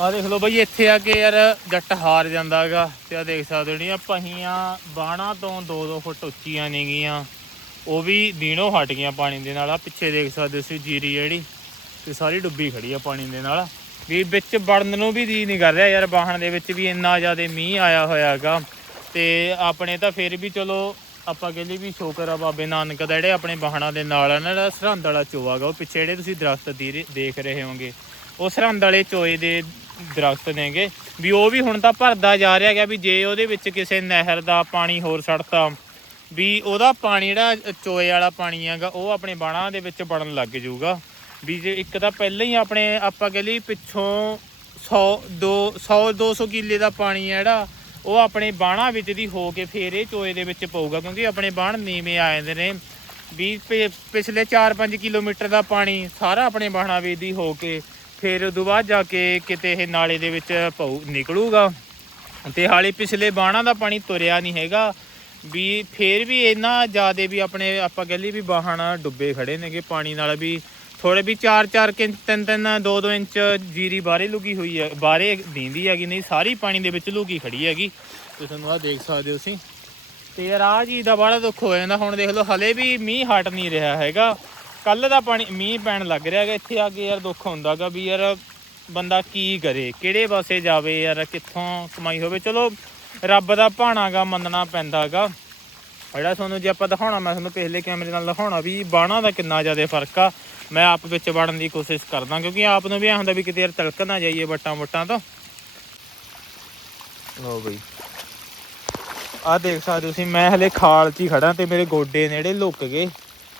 ਆ ਦੇਖ ਲਓ ਬਈ, ਇੱਥੇ ਆ ਕੇ ਯਾਰ ਜੱਟ ਹਾਰ ਜਾਂਦਾਗਾ। ਤੇ ਆ ਦੇਖ ਸਕਦੇ ਹੋ ਜਿਹੜੀਆਂ ਪਹੀਆਂ ਬਾਣਾ ਤੋਂ 2-2 ਫੁੱਟ ਉੱਚੀਆਂ ਨੇਗੀਆਂ। ਉਹ ਵੀ ਦੀਨੋਂ ਹਟ ਗਈਆਂ ਪਾਣੀ ਦੇ ਨਾਲ। ਆ ਪਿੱਛੇ ਦੇਖ ਸਕਦੇ ਸੀ ਜੀਰੀ ਜਿਹੜੀ, ਤੇ ਸਾਰੀ ਡੁੱਬੀ ਖੜੀ ਆ ਪਾਣੀ ਦੇ ਨਾਲ। ਵੀ ਵਿੱਚ ਵੜਨ ਨੂੰ ਵੀ ਜੀ ਨਹੀਂ ਕਰ ਰਿਹਾ ਯਾਰ ਬਾਹਣ ਦੇ ਵਿੱਚ ਵੀ ਇੰਨਾ ਜ਼ਿਆਦਾ ਮੀਂਹ ਆਇਆ ਹੋਇਆਗਾ। ਤੇ ਆਪਣੇ ਤਾਂ ਫਿਰ ਵੀ ਚਲੋ, ਆਪਾਂ ਕਹਿੰਦੇ ਵੀ ਸ਼ੋਕਰ ਆ ਬਾਬੇ ਨਾਨਕ ਦਾ, ਜਿਹੜੇ ਆਪਣੇ ਬਾਹਣਾ ਦੇ ਨਾਲ ਆ ਨਾ, ਜਿਹੜਾ ਸਰਹੰਦ ਵਾਲਾ ਚੋਆਗਾ ਉਹ ਪਿੱਛੇ ਜਿਹੜੇ ਤੁਸੀਂ ਦਰਖਤ ਦੀ- ਦੇਖ ਰਹੇ ਹੋਗੇ ਉਹ ਸਰਹੰਦ ਵਾਲੇ ਚੋਏ ਦੇ ਦਰਖਤ ਨੇਗੇ। ਵੀ ਉਹ ਵੀ ਹੁਣ ਤਾਂ ਭਰਦਾ ਜਾ ਰਿਹਾ ਹੈਗਾ ਵੀ ਜੇ ਉਹਦੇ ਵਿੱਚ ਕਿਸੇ ਨਹਿਰ ਦਾ ਪਾਣੀ ਹੋਰ ਸੜਤਾ ਵੀ ਉਹਦਾ ਪਾਣੀ ਜਿਹੜਾ ਚੋਏ ਵਾਲਾ ਪਾਣੀ ਹੈਗਾ, ਉਹ ਆਪਣੇ ਬਾਣਾ ਦੇ ਵਿੱਚ ਵੜਨ ਲੱਗ ਜਾਊਗਾ। ਵੀ ਜੇ ਇੱਕ ਤਾਂ ਪਹਿਲਾਂ ਹੀ ਆਪਣੇ ਆਪਾਂ ਕਹ ਲਈ ਪਿੱਛੋਂ 100 2 100 200 ਕਿੱਲੇ ਦਾ ਪਾਣੀ ਹੈ ਜਿਹੜਾ, ਉਹ ਆਪਣੇ ਬਾਣਾ ਵਿੱਚ ਦੀ ਹੋ ਕੇ ਫੇਰ ਇਹ ਚੋਏ ਦੇ ਵਿੱਚ ਪਊਗਾ, ਕਿਉਂਕਿ ਆਪਣੇ ਬਾਣ ਨੀਵੇਂ ਆ ਜਾਂਦੇ ਨੇ। ਵੀ ਪਿਛਲੇ 4-5 ਕਿਲੋਮੀਟਰ ਦਾ ਪਾਣੀ ਸਾਰਾ ਆਪਣੇ ਬਾਣਾ ਵਿੱਚ ਦੀ ਹੋ ਕੇ ਫਿਰ ਉਦੋਂ ਬਾਅਦ ਜਾ ਕੇ ਕਿਤੇ ਇਹ ਨਾਲੇ ਦੇ ਵਿੱਚ ਪਊ, ਨਿਕਲੂਗਾ। ਤੇ ਹਾਲੇ ਪਿਛਲੇ ਬਾਣਾ ਦਾ ਪਾਣੀ ਤੁਰਿਆ ਨਹੀਂ ਹੈਗਾ। ਵੀ ਫੇਰ ਵੀ ਇੰਨਾ ਜ਼ਿਆਦਾ ਵੀ ਆਪਣੇ, ਆਪਾਂ ਕਹਿ ਲਈ ਵੀ ਬਾਹਣ ਡੁੱਬੇ ਖੜੇ ਨੇਗੇ ਪਾਣੀ ਨਾਲ ਵੀ। ਥੋੜੇ ਵੀ 4-4 ਇੰਚ 3-3 2-2 ਇੰਚ ਜੀਰੀ ਬਾਰੇ ਲੁਕੀ ਹੋਈ ਹੈ ਬਾਰੇ ਦੀਂਦੀ ਹੈਗੀ ਨਹੀਂ, ਸਾਰੀ ਪਾਣੀ ਦੇ ਵਿੱਚ ਲੁਕੀ ਖੜੀ ਹੈਗੀ। ਤੇ ਤੁਹਾਨੂੰ ਆ ਦੇਖ ਸਕਦੇ ਹੋ ਤੁਸੀਂ। ਤੇ ਯਾਰ ਆਹ ਚੀਜ਼ ਦਾ ਬੜਾ ਦੁੱਖ ਹੋ ਜਾਂਦਾ, ਹੁਣ ਦੇਖ ਲਓ, ਹਲੇ ਵੀ ਮੀਂਹ ਹਟ ਨਹੀਂ ਰਿਹਾ ਹੈਗਾ। ਕੱਲ ਦਾ ਪਾਣੀ, ਮੀਂਹ ਪੈਣ ਲੱਗ ਰਿਹਾ ਹੈਗਾ, ਇੱਥੇ ਆ ਕੇ ਯਾਰ ਦੁੱਖ ਹੁੰਦਾਗਾ ਵੀ ਯਾਰ ਬੰਦਾ ਕੀ ਕਰੇ, ਕਿਹੜੇ ਪਾਸੇ ਜਾਵੇ ਯਾਰ, ਕਿੱਥੋਂ ਕਮਾਈ ਹੋਵੇ। ਚਲੋ, ਰੱਬ ਦਾ ਭਾਣਾਗਾ ਮੰਨਣਾ ਪੈਂਦਾਗਾ ਜਿਹੜਾ ਤੁਹਾਨੂੰ ਜੇ ਆਪਾਂ ਦਿਖਾਉਣਾ, ਮੈਂ ਤੁਹਾਨੂੰ ਪਿਛਲੇ ਕੈਮਰੇ ਨਾਲ ਦਿਖਾਉਣਾ ਵੀ ਬਾਣਾ ਦਾ ਕਿੰਨਾ ਜ਼ਿਆਦਾ ਫ਼ਰਕ ਆ। ਮੈਂ ਆਪ ਵਿੱਚ ਵੜਨ ਦੀ ਕੋਸ਼ਿਸ਼ ਕਰਦਾ, ਕਿਉਂਕਿ ਆਪ ਨੂੰ ਵੀ ਐਂ ਹੁੰਦਾ ਵੀ ਕਿਤੇ ਯਾਰ ਤਲਕ ਨਾ ਜਾਈਏ ਵੱਟਾਂ ਬੁੱਟਾਂ ਤੋਂ। ਲੋ ਬਈ। ਆ ਦੇਖ ਸਕਦੇ ਤੁਸੀਂ, ਮੈਂ ਹਲੇ ਖਾਲ 'ਚ ਹੀ ਖੜਾ ਤੇ ਮੇਰੇ ਗੋਡੇ ਨੇੜੇ ਲੁੱਕ ਗਏ।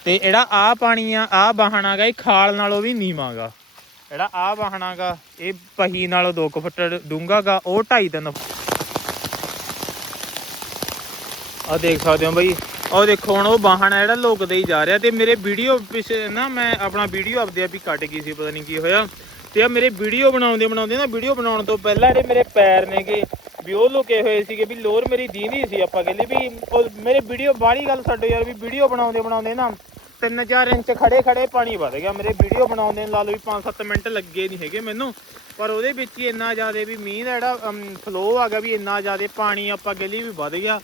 ਤੇ ਜਿਹੜਾ ਆ ਪਾਣੀ ਆ ਆ ਬਾਹਣਾਗਾ ਇਹ ਖਾਲ ਨਾਲੋਂ ਵੀ ਨੀਵਾਂਗਾ ਜਿਹੜਾ ਆ ਬਾਹਣਾਗਾ ਇਹ ਪਹੀ ਨਾਲੋਂ 2 ਫੁੱਟ ਡੂੰਘਾਗਾ ਉਹ 2.5 3 ਆ ਦੇਖ ਸਕਦੇ ਹੋ ਬਈ ਉਹ ਦੇਖੋ ਹੁਣ ਉਹ ਬਾਹਣ ਜਿਹੜਾ ਲੁਕਦਾ ਹੀ ਜਾ ਰਿਹਾ ਤੇ ਮੇਰੇ ਵੀਡੀਓ ਪਿਛੇ ਨਾ ਮੈਂ ਆਪਣਾ ਵੀਡੀਓ ਆਪਦੇ ਆਪ ਹੀ ਕੱਟ ਗਈ ਸੀ, ਪਤਾ ਨਹੀਂ ਕੀ ਹੋਇਆ। ਤੇ ਆ ਮੇਰੇ ਵੀਡੀਓ ਬਣਾਉਂਦੇ ਬਣਾਉਂਦੇ ਨਾ, ਵੀਡੀਓ ਬਣਾਉਣ ਤੋਂ ਪਹਿਲਾਂ ਜਿਹੜੇ ਮੇਰੇ ਪੈਰ ਨੇਗੇ ਵੀ ਉਹ ਲੁਕੇ ਹੋਏ ਸੀਗੇ, ਵੀ ਲੋਰ ਮੇਰੀ ਦੀਂਦੀ ਸੀ ਆਪਾਂ ਕਹਿੰਦੇ ਵੀ ਉਹ ਮੇਰੇ ਵੀਡੀਓ ਬਾਹਲੀ ਗੱਲ ਛੱਡੋ ਯਾਰ, ਵੀ ਵੀਡੀਓ ਬਣਾਉਂਦੇ ਬਣਾਉਂਦੇ ਨਾ 3-4 ਇੰਚ ਖੜੇ ਖੜੇ ਪਾਣੀ ਵਧ ਗਿਆ। ਮੇਰੇ ਵੀਡੀਓ ਬਣਾਉਂਦੇ ਨੂੰ ਲਾ ਲਓ ਵੀ 5-7 ਮਿੰਟ ਲੱਗੇ ਨਹੀਂ ਹੈਗੇ ਮੈਨੂੰ। ਪਰ ਉਹਦੇ ਵਿੱਚ ਹੀ ਇੰਨਾ ਜ਼ਿਆਦਾ ਵੀ ਮੀਂਹ ਦਾ ਜਿਹੜਾ ਫਲੋ ਆ ਗਿਆ ਵੀ ਇੰਨਾ ਜ਼ਿਆਦਾ ਪਾਣੀ ਆਪਾਂ ਗਲੀ ਵੀ ਵਧ ਗਿਆ।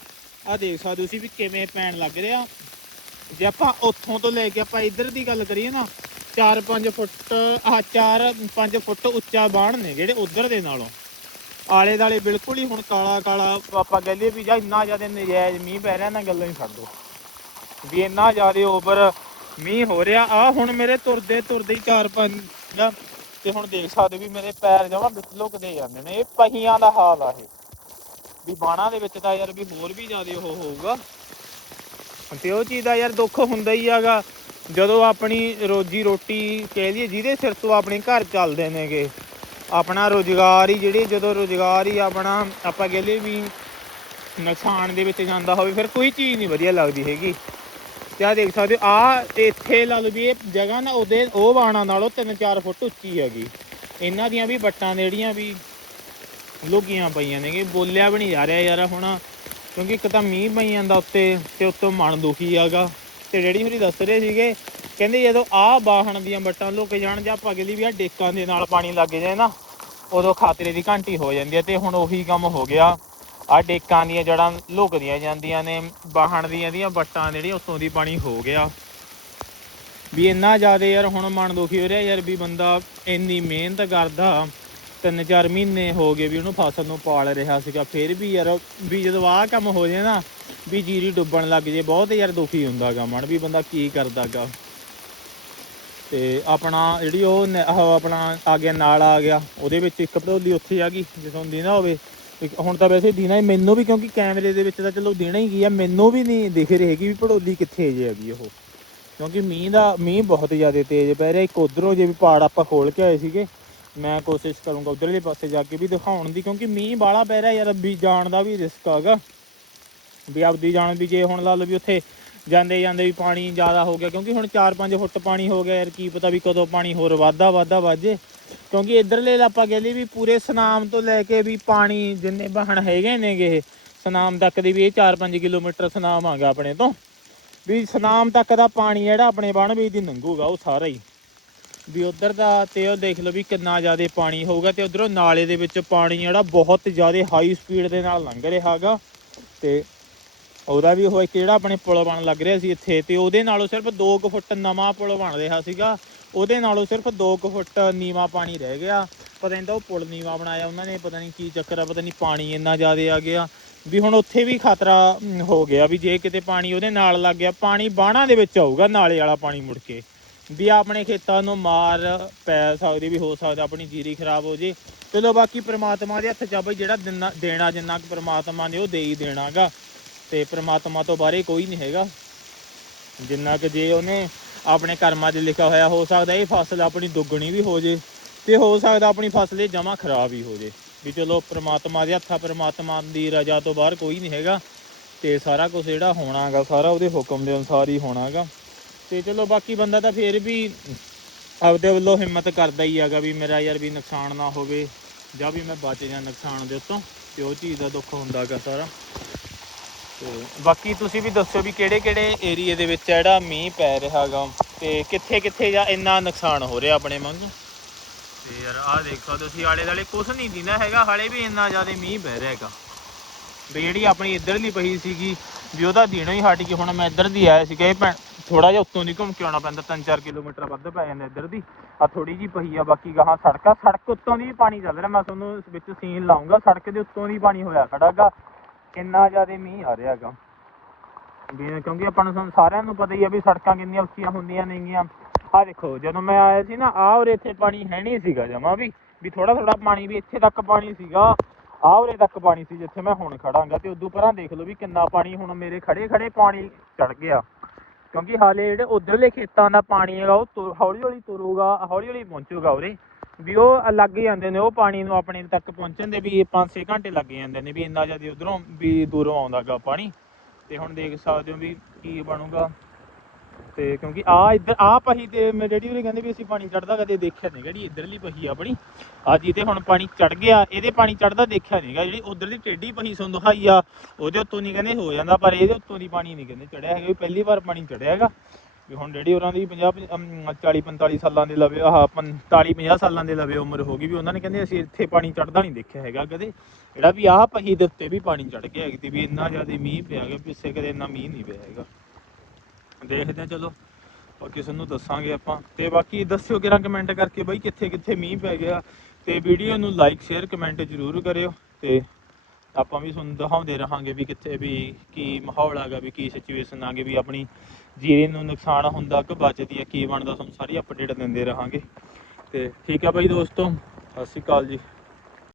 ਆ ਦੇਖ ਸਕਦੇ ਹੋ ਤੁਸੀਂ ਵੀ ਕਿਵੇਂ ਪੈਣ ਲੱਗ ਰਿਹਾ। ਜੇ ਆਪਾਂ ਉੱਥੋਂ ਤੋਂ ਲੈ ਕੇ ਆਪਾਂ ਇੱਧਰ ਦੀ ਗੱਲ ਕਰੀਏ ਨਾ 4-5 ਫੁੱਟ, ਆਹ 4-5 ਫੁੱਟ ਉੱਚਾ ਬਾਣ ਨੇ ਜਿਹੜੇ ਉਧਰ ਦੇ ਨਾਲੋਂ। ਆਲੇ ਦਾਲੇ ਬਿਲਕੁਲ ਹੀ ਹੁਣ ਕਾਲਾ ਕਾਲਾ ਆਪਾਂ ਕਹਿ ਲਈਏ ਵੀ ਜਾਂ ਇੰਨਾ ਜ਼ਿਆਦਾ ਨਜਾਇਜ਼ ਮੀਂਹ ਪੈ ਰਿਹਾ ਨਾ ਗੱਲਾਂ ਹੀ ਛੱਡ ਦੋ ਵੀ ਇੰਨਾ ਜ਼ਿਆਦਾ ਓਵਰ ਮੀਂਹ ਹੋ ਰਿਹਾ। ਆ ਹੁਣ ਮੇਰੇ ਤੁਰਦੇ ਤੁਰਦੇ ਹੀ 4-5 ਤੇ ਹੁਣ ਦੇਖ ਸਕਦੇ ਵੀ ਮੇਰੇ ਪੈਰ ਜਮਾ ਲੁਕਦੇ ਜਾਂਦੇ ਨੇ। ਇਹ ਪਹੀਆਂ ਦਾ ਹਾਲ ਆ ਇਹ। ਵੀ ਬਾਣਾ ਦੇ ਵਿੱਚ ਤਾਂ ਯਾਰ ਵੀ ਹੋਰ ਵੀ ਜ਼ਿਆਦਾ ਉਹ ਹੋਊਗਾ। ਤੇ ਉਹ ਚੀਜ਼ ਦਾ ਯਾਰ ਦੁੱਖ ਹੁੰਦਾ ਹੀ ਹੈਗਾ। ਜਦੋਂ ਆਪਣੀ ਰੋਜੀ ਰੋਟੀ ਕਹਿ ਲਈਏ, ਜਿਹਦੇ ਸਿਰ ਤੋਂ ਆਪਣੇ ਘਰ ਚੱਲਦੇ ਨੇਗੇ। ਆਪਣਾ ਰੋਜ਼ਗਾਰ ਹੀ ਜਿਹੜੇ ਜਦੋਂ ਰੋਜ਼ਗਾਰ ਹੀ ਆਪਣਾ, ਆਪਾਂ ਕਹਿ ਲਈਏ ਵੀ ਨੁਕਸਾਨ ਦੇ ਵਿੱਚ ਜਾਂਦਾ ਹੋਵੇ, ਫਿਰ ਕੋਈ ਚੀਜ਼ ਨਹੀਂ ਵਧੀਆ ਲੱਗਦੀ ਹੈਗੀ। ਤੇ ਆ ਦੇਖ ਸਕਦੇ ਹੋ ਆ ਇੱਥੇ ਲਾ ਲਓ ਵੀ ਇਹ ਜਗ੍ਹਾ ਨਾ ਉਹਦੇ, ਉਹ ਬਾਣਾ ਨਾਲੋਂ 3-4 ਫੁੱਟ ਉੱਚੀ ਹੈਗੀ। ਇਹਨਾਂ ਦੀਆਂ ਵੀ ਵੱਟਾਂ ਜਿਹੜੀਆਂ ਵੀ ਲੁਕੀਆਂ ਪਈਆਂ ਨੇ ਨੇਗੇ ਬੋਲਿਆ ਵੀ ਨਹੀਂ ਜਾ ਰਿਹਾ ਯਾਰ ਹੁਣ, ਕਿਉਂਕਿ ਇੱਕ ਤਾਂ ਮੀਂਹ ਪਈ ਜਾਂਦਾ ਉੱਤੇ ਤੇ ਉੱਤੋਂ ਮਨ ਦੁਖੀ ਆਗਾ ਤੇ ਡੈਡੀ ਮੇਰੀ ਦੱਸ ਰਹੇ ਸੀਗੇ, ਕਹਿੰਦੇ ਜਦੋਂ ਆਹ ਬਾਹਣ ਦੀਆਂ ਵੱਟਾਂ ਲੁਕ ਜਾਣ ਜਾਂ ਆਪਾਂ ਕਹਿੰਦੀ ਵੀ ਆ ਡੇਕਾਂ ਦੇ ਨਾਲ ਪਾਣੀ ਲੱਗ ਜਾਏ ਨਾ, ਉਦੋਂ ਖਾਤਰੇ ਦੀ ਘੰਟੀ ਹੋ ਜਾਂਦੀ ਹੈ ਤੇ ਹੁਣ ਉਹੀ ਕੰਮ ਹੋ ਗਿਆ। ਆ ਡੇਕਾਂ ਦੀਆਂ ਜੜਾਂ ਲੁਕਦੀਆਂ ਜਾਂਦੀਆਂ ਨੇ ਬਾਹਣ ਦੀਆਂ ਦੀਆਂ ਵੱਟਾਂ ਜਿਹੜੀਆਂ ਉੱਤੋਂ ਦੀ ਪਾਣੀ ਹੋ ਗਿਆ। ਵੀ ਇੰਨਾ ਜ਼ਿਆਦਾ ਯਾਰ ਹੁਣ ਮਨ ਦੁਖੀ ਹੋ ਰਿਹਾ ਯਾਰ ਵੀ ਬੰਦਾ ਇੰਨੀ ਮਿਹਨਤ ਕਰਦਾ ਤਿੰਨ ਚਾਰ ਮਹੀਨੇ ਹੋ ਗਏ ਵੀ ਉਹਨੂੰ ਫਸਲ ਨੂੰ ਪਾਲ ਰਿਹਾ ਸੀਗਾ, ਫਿਰ ਵੀ ਯਾਰ ਵੀ ਜਦੋਂ ਆਹ ਕੰਮ ਹੋ ਜਾਏ ਨਾ, ਵੀ ਜੀਰੀ ਡੁੱਬਣ ਲੱਗ ਜੇ ਬਹੁਤ ਯਾਰ ਦੁਖੀ ਹੁੰਦਾਗਾ ਮਨ ਵੀ ਬੰਦਾ ਕੀ ਕਰਦਾਗਾ। ਤੇ ਆਪਣਾ ਜਿਹੜੀ ਉਹ ਆਪਣਾ ਆ ਗਿਆ, ਨਾਲ ਆ ਗਿਆ, ਉਹਦੇ ਵਿੱਚ ਇੱਕ ਭੜੋਲੀ ਉੱਥੇ ਆ ਗਈ ਜੇ ਦੀ ਨਾ ਹੋਵੇ ਇੱਕ- ਹੁਣ ਤਾਂ ਵੈਸੇ ਦੀਨਾ ਹੀ, ਮੈਨੂੰ ਵੀ ਕਿਉਂਕਿ ਕੈਮਰੇ ਦੇ ਵਿੱਚ ਤਾਂ ਚਲੋ ਦੇਣਾ ਹੀ ਆ, ਮੈਨੂੰ ਵੀ ਨਹੀਂ ਦਿਖ ਰਹੀ ਹੈਗੀ ਵੀ ਭੜੋਲੀ ਕਿੱਥੇ ਜੇ ਹੈਗੀ ਉਹ। ਕਿਉਂਕਿ ਮੀਂਹ ਦਾ, ਮੀਂਹ ਬਹੁਤ ਜ਼ਿਆਦਾ ਤੇਜ਼ ਪੈ ਰਿਹਾ, ਇੱਕ ਉਧਰੋਂ ਜੇ ਵੀ ਪਹਾੜ ਆਪਾਂ ਖੋਲ ਕੇ ਆਏ ਸੀਗੇ, ਮੈਂ ਕੋਸ਼ਿਸ਼ ਕਰੂੰਗਾ ਉਧਰਲੇ ਪਾਸੇ ਜਾ ਕੇ ਵੀ ਦਿਖਾਉਣ ਦੀ, ਕਿਉਂਕਿ ਮੀਂਹ ਬਾਲਾ ਪੈ ਰਿਹਾ ਯਾਰ, ਵੀ ਜਾਣ ਦਾ ਵੀ ਰਿਸਕ ਹੈਗਾ। ਵੀ ਆਪਦੀ ਜਾਣ ਵੀ ਜੇ ਹੁਣ ਲਾ ਲਓ ਵੀ ਉੱਥੇ ਜਾਂਦੇ ਜਾਂਦੇ ਵੀ ਪਾਣੀ ਜ਼ਿਆਦਾ ਹੋ ਗਿਆ, ਕਿਉਂਕਿ ਹੁਣ 4-5 ਫੁੱਟ ਪਾਣੀ ਹੋ ਗਿਆ ਯਾਰ, ਕੀ ਪਤਾ ਵੀ ਕਦੋਂ ਪਾਣੀ ਹੋਰ ਵਾਧਾ ਵਾਧਾ ਵਾਜੇ। ਕਿਉਂਕਿ ਇਧਰਲੇ ਆਪਾਂ ਕਹਿ ਲਈ ਵੀ ਪੂਰੇ ਸਨਾਮ ਤੋਂ ਲੈ ਕੇ ਵੀ ਪਾਣੀ ਜਿੰਨੇ ਬਾਹਣ ਹੈਗੇ ਨੇਗੇ ਇਹ, ਸਨਾਮ ਤੱਕ ਦੀ ਵੀ ਇਹ 4-5 ਕਿਲੋਮੀਟਰ ਸਨਾਮ ਆਗਾ ਆਪਣੇ ਤੋਂ। ਵੀ ਸਨਾਮ ਤੱਕ ਦਾ ਪਾਣੀ ਜਿਹੜਾ ਆਪਣੇ ਬਣ ਵੀ ਦੀ ਲੰਘੂਗਾ ਉਹ ਸਾਰਾ ਹੀ। ਵੀ ਉਧਰ ਦਾ ਤੇ ਉਹ ਦੇਖ ਲਓ ਵੀ ਕਿੰਨਾ ਜ਼ਿਆਦਾ ਪਾਣੀ ਹੋਊਗਾ ਤੇ ਉਧਰੋਂ ਨਾਲੇ ਦੇ ਵਿੱਚ ਪਾਣੀ ਜਿਹੜਾ ਬਹੁਤ ਜ਼ਿਆਦਾ ਹਾਈ ਸਪੀਡ ਦੇ ਨਾਲ ਲੰਘ ਰਿਹਾ ਹੈਗਾ। ਤੇ ਉਹਦਾ ਵੀ ਉਹ ਇੱਕ ਜਿਹੜਾ ਆਪਣੇ ਪੁਲ ਬਣ ਲੱਗ ਰਿਹਾ ਸੀ ਇੱਥੇ ਤੇ ਉਹਦੇ ਨਾਲੋਂ ਸਿਰਫ 2 ਕੁ ਫੁੱਟ ਨਵਾਂ ਪੁਲ ਬਣ ਰਿਹਾ ਸੀਗਾ। ਉਹਦੇ ਨਾਲੋਂ ਸਿਰਫ 2 ਕੁ ਫੁੱਟ ਨੀਵਾ ਪਾਣੀ ਰਹਿ ਗਿਆ। ਪਤਾ ਨਹੀਂ ਤਾਂ ਉਹ ਪੁਲ ਨੀਵਾ ਬਣਾਇਆ ਉਹਨਾਂ ਨੇ, ਪਤਾ ਨਹੀਂ ਕੀ ਚੱਕਰ ਆ, ਪਤਾ ਨਹੀਂ ਪਾਣੀ ਇੰਨਾ ਜ਼ਿਆਦਾ ਆ ਗਿਆ। ਵੀ ਹੁਣ ਉੱਥੇ ਵੀ ਖਤਰਾ ਹੋ ਗਿਆ ਵੀ ਜੇ ਕਿਤੇ ਪਾਣੀ ਉਹਦੇ ਨਾਲ ਲੱਗ ਗਿਆ, ਪਾਣੀ ਬਾਣਾ ਦੇ ਵਿੱਚ ਆਊਗਾ ਨਾਲੇ ਵਾਲਾ ਪਾਣੀ ਮੁੜ ਕੇ। ਵੀ ਆਪਣੇ ਖੇਤਾਂ ਨੂੰ ਮਾਰ ਪੈ ਸਕਦੀ, ਵੀ ਹੋ ਸਕਦਾ ਆਪਣੀ ਜੀਰੀ ਖਰਾਬ ਹੋ ਜੇ। ਚਲੋ ਬਾਕੀ ਪ੍ਰਮਾਤਮਾ ਦੇ ਹੱਥ 'ਚ ਆ ਬਈ, ਜਿਹੜਾ ਦਿਨਾ- ਦੇਣਾ ਜਿੰਨਾ ਕੁ ਪ੍ਰਮਾਤਮਾ ਨੇ ਉਹ ਦੇ ਹੀ ਦੇਣਾਗਾ। ਤੇ ਪ੍ਰਮਾਤਮਾ ਤੋਂ ਬਾਹਰੇ ਕੋਈ ਨਹੀਂ ਹੈਗਾ। ਜਿੰਨਾ ਕਿ ਜੇ ਉਹਨੇ ਆਪਣੇ ਕਰਮਾਂ 'ਚ ਲਿਖਿਆ ਹੋਇਆ, ਹੋ ਸਕਦਾ ਇਹ ਫਸਲ ਆਪਣੀ ਦੁੱਗਣੀ ਵੀ ਹੋ ਜੇ ਤੇ ਹੋ ਸਕਦਾ ਆਪਣੀ ਫਸਲ ਇਹ ਜਮਾ ਖਰਾਬ ਹੀ ਹੋ ਜੇ। ਵੀ ਚਲੋ ਪ੍ਰਮਾਤਮਾ ਦੇ ਹੱਥਾਂ, ਪ੍ਰਮਾਤਮਾ ਦੀ ਰਜ਼ਾ ਤੋਂ ਬਾਹਰ ਕੋਈ ਨਹੀਂ ਹੈਗਾ ਤੇ ਸਾਰਾ ਕੁਝ ਜਿਹੜਾ ਹੋਣਾਗਾ ਸਾਰਾ ਉਹਦੇ ਹੁਕਮ ਦੇ ਅਨੁਸਾਰ ਹੀ ਹੋਣਾਗਾ ਤੇ ਚਲੋ ਬਾਕੀ ਬੰਦਾ ਤਾਂ ਫੇਰ ਵੀ ਆਪਦੇ ਵੱਲੋਂ ਹਿੰਮਤ ਕਰਦਾ ਹੀ ਹੈਗਾ ਵੀ ਮੇਰਾ ਯਾਰ ਵੀ ਨੁਕਸਾਨ ਨਾ ਹੋਵੇ ਜਾਂ ਵੀ ਮੈਂ ਬਚ ਜਾ ਨੁਕਸਾਨ ਦੇ ਉੱਤੋਂ, ਤੇ ਉਹ ਚੀਜ਼ ਦਾ ਦੁੱਖ ਹੁੰਦਾਗਾ ਸਾਰਾ। ਤੇ ਬਾਕੀ ਤੁਸੀਂ ਵੀ ਦੱਸੋ ਵੀ ਕਿਹੜੇ ਕਿਹੜੇ ਏਰੀਏ ਦੇ ਵਿੱਚ ਜਿਹੜਾ ਮੀਂਹ ਪੈ ਰਿਹਾਗਾ ਤੇ ਕਿੱਥੇ ਕਿੱਥੇ ਜਾਂ ਇੰਨਾ ਨੁਕਸਾਨ ਹੋ ਰਿਹਾ ਆਪਣੇ ਵਾਂਗੂ? ਤੇ ਯਾਰ ਆਹ ਦੇਖੋ ਤੁਸੀਂ ਆਲੇ ਦਾਲੇ ਕੁਛ ਨਹੀਂ ਦਿੰਦਾ ਹੈਗਾ, ਹਾਲੇ ਵੀ ਇੰਨਾ ਜ਼ਿਆਦਾ ਮੀਂਹ ਪੈ ਰਿਹਾ ਹੈਗਾ। ਵੀ ਜਿਹੜੀ ਆਪਣੀ ਇੱਧਰਲੀ ਪਈ ਸੀਗੀ, ਵੀ ਉਹਦਾ ਦਿਨੋਂ ਹੀ ਹਟ ਗਈ ਹੁਣ ਮੈਂ ਇੱਧਰ ਦੀ ਆਇਆ ਸੀਗਾ, ਇਹ ਥੋੜਾ ਜਿਹਾ ਉੱਤੋਂ ਦੀ ਘੁੰਮ ਕੇ ਆਉਣਾ ਪੈਂਦਾ 3-4 ਕਿਲੋਮੀਟਰ ਵੱਧ ਪੈ ਜਾਂਦਾ ਇੱਧਰ ਦੀ ਆ ਥੋੜੀ ਜੀ ਪਈ ਆ, ਬਾਕੀ ਗਾਹਾਂ ਸੜਕਾਂ, ਸੜਕ ਉੱਤੋਂ ਦੀ ਵੀ ਪਾਣੀ ਚੱਲ ਰਿਹਾ, ਮੈਂ ਤੁਹਾਨੂੰ ਇਸ ਵਿੱਚ ਸੀਨ ਲਾਉਂਗਾ, ਸੜਕ ਦੇ ਉੱਤੋਂ ਦੀ ਪਾਣੀ ਹੋਇਆ ਖੜਾਗਾ ਇੰਨਾ ਜ਼ਿਆਦਾ ਮੀਂਹ ਆ ਰਿਹਾ ਹੈਗਾ। ਵੀ ਕਿਉਂਕਿ ਆਪਾਂ ਨੂੰ ਸਾਨੂੰ ਸਾਰਿਆਂ ਨੂੰ ਪਤਾ ਹੀ ਆ ਵੀ ਸੜਕਾਂ ਕਿੰਨੀਆਂ ਉੱਚੀਆਂ ਹੁੰਦੀਆਂ ਨੇਗੀਆਂ ਆ ਦੇਖੋ, ਜਦੋਂ ਮੈਂ ਆਇਆ ਸੀ ਨਾ, ਆਹ ਉਰੇ ਇੱਥੇ ਪਾਣੀ ਹੈ ਨਹੀਂ ਸੀਗਾ ਜਮਾ ਵੀ। ਵੀ ਥੋੜਾ ਥੋੜਾ ਪਾਣੀ ਵੀ ਇੱਥੇ ਤੱਕ ਪਾਣੀ ਸੀਗਾ। ਆਹ ਉਰੇ ਤੱਕ ਪਾਣੀ ਸੀ ਜਿੱਥੇ ਮੈਂ ਹੁਣ ਖੜਾਂਗਾ ਤੇ ਉਦੋਂ ਪਰਾਂ ਦੇਖ ਲਓ ਵੀ ਕਿੰਨਾ ਪਾਣੀ ਹੁਣ ਮੇਰੇ ਖੜੇ ਖੜੇ ਪਾਣੀ ਚੜ ਗਿਆ। ਕਿਉਂਕਿ ਹਾਲੇ ਜਿਹੜੇ ਉਧਰਲੇ ਖੇਤਾਂ ਦਾ ਪਾਣੀ ਹੈਗਾ, ਉਹ ਤੁਰ- ਹੌਲੀ ਹੌਲੀ ਤੁਰੂਗਾ, ਹੌਲੀ ਹੌਲੀ ਪਹੁੰਚੂਗਾ ਉਰੇ। ਵੀ ਉਹ ਲੱਗ ਜਾਂਦੇ ਨੇ, ਉਹ ਪਾਣੀ ਨੂੰ ਆਪਣੇ ਤੱਕ ਪਹੁੰਚਣ ਦੇ ਵੀ 5-6 ਘੰਟੇ ਲੱਗ ਜਾਂਦੇ ਨੇ ਵੀ ਇੰਨਾ ਜ਼ਿਆਦਾ ਉਧਰੋਂ ਵੀ ਦੂਰੋਂ ਆਉਂਦਾਗਾ ਪਾਣੀ। ਤੇ ਹੁਣ ਦੇਖ ਸਕਦੇ ਹੋ ਵੀ ਕੀ ਬਣੂਗਾ। ਤੇ ਕਿਉਂਕਿ ਆ ਇੱਧਰ, ਆ ਪਹੀ ਤੇ ਮੇਰੇ ਡੈਡੀ ਹੋਰੀ ਕਹਿੰਦੇ ਵੀ ਅਸੀਂ ਪਾਣੀ ਚੜਦਾ ਕਦੇ ਦੇਖਿਆ ਨਹੀਂ ਜਿਹੜੀ ਇੱਧਰਲੀ ਪਹੀ ਆ ਆਪਣੀ। ਆ ਜਿਹਦੇ ਹੁਣ ਪਾਣੀ ਚੜ ਗਿਆ, ਇਹਦੇ ਪਾਣੀ ਚੜਦਾ ਦੇਖਿਆ ਨਹੀਂਗਾ ਜਿਹੜੀ ਉਧਰਲੀ ਟੇਢੀ ਪਹੀ ਸੰਦੋਹਾਈ ਆ, ਉਹਦੇ ਉੱਤੋਂ ਨਹੀਂ ਕਹਿੰਦੇ ਹੋ ਜਾਂਦਾ, ਪਰ ਇਹਦੇ ਉੱਤੋਂ ਦੀ ਪਾਣੀ ਨਹੀਂ ਕਹਿੰਦੇ ਚੜਿਆ ਹੈਗਾ, ਵੀ ਪਹਿਲੀ ਵਾਰ ਪਾਣੀ ਚੜਿਆ ਹੈਗਾ। ਵੀ ਹੁਣ ਡੈਡੀ ਉਹਨਾਂ ਦੀ 50 40 45 ਸਾਲਾਂ ਦੇ ਲਵੇ, ਆਹ 45 50 ਸਾਲਾਂ ਦੇ ਲਵੇ ਉਮਰ ਹੋ ਗਈ ਵੀ ਉਹਨਾਂ ਨੇ ਕਹਿੰਦੇ ਅਸੀਂ ਇੱਥੇ ਪਾਣੀ ਚੜਦਾ ਨਹੀਂ ਦੇਖਿਆ ਹੈਗਾ ਕਦੇ। ਜਿਹੜਾ ਵੀ ਆਹ ਪਹੀ ਦੇ ਉੱਤੇ ਵੀ ਪਾਣੀ ਚੜ ਗਿਆ ਹੈਗੀ ਵੀ ਇੰਨਾ ਜ਼ਿਆਦਾ ਮੀਂਹ ਪਿਆ ਗਿਆ ਪਿੱਛੇ ਕਦੇ ਇੰਨਾ ਮੀਂਹ ਨਹੀਂ ਪਿਆ ਹੈਗਾ। ਦੇਖਦੇ ਹਾਂ ਚਲੋ ਔਰ ਕਿਸੇ ਨੂੰ ਦੱਸਾਂਗੇ ਆਪਾਂ। ਤੇ ਬਾਕੀ ਦੱਸਿਓ ਕਿਰਾਂ ਕਮੈਂਟ ਕਰਕੇ ਬਈ ਕਿੱਥੇ ਕਿੱਥੇ ਮੀਂਹ ਪੈ ਗਿਆ। ਤੇ ਵੀਡੀਓ ਨੂੰ ਲਾਈਕ ਸ਼ੇਅਰ ਕਮੈਂਟ ਜ਼ਰੂਰ ਕਰਿਓ। ਤੇ ਆਪਾਂ ਵੀ ਤੁਹਾਨੂੰ ਦਿਖਾਉਂਦੇ ਰਹਾਂਗੇ ਵੀ ਕਿੱਥੇ ਵੀ ਕੀ ਮਾਹੌਲ ਹੈਗਾ, ਵੀ ਕੀ ਸਿਚੁਏਸ਼ਨ ਆਗੇ ਵੀ ਆਪਣੀ ਜੀਰੇ ਨੂੰ ਨੁਕਸਾਨ ਹੁੰਦਾ ਕਿ ਬਚਦੀ ਹੈ, ਕੀ ਬਣਦਾ, ਤੁਹਾਨੂੰ ਸਾਰੀ ਅਪਡੇਟ ਦਿੰਦੇ ਰਹਾਂਗੇ। ਤੇ ਠੀਕ ਆ ਬਾਈ ਦੋਸਤੋ, ਸਤਿ ਸ਼੍ਰੀ ਅਕਾਲ ਜੀ।